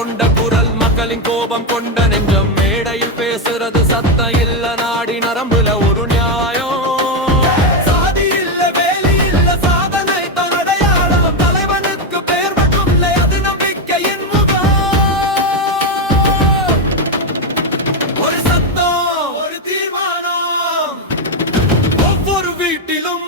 கொண்ட குரல் மக்களின் கோபம் கொண்ட நெஞ்சம். மேடையில் பேசுறது சத்தம் இல்ல நாடி நரம்புல ஒரு நியாயம். ஒரு சத்தம் ஒரு தீர்மானம். ஒவ்வொரு வீட்டிலும்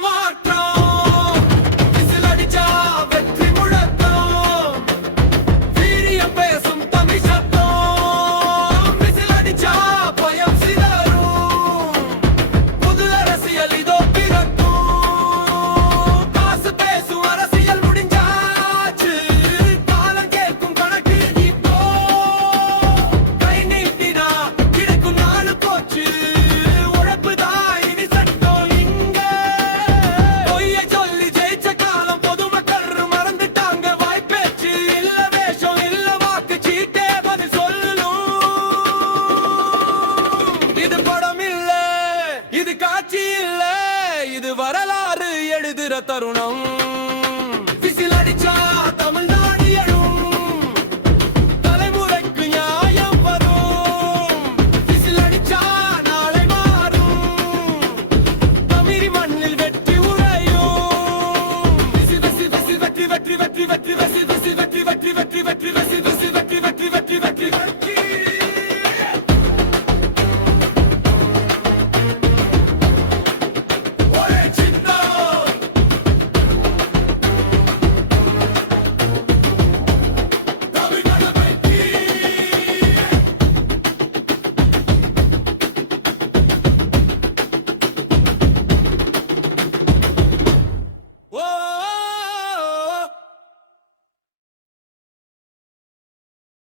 ஆட்சி இல்ல இது வரலாறு எழுதுற தருணம்.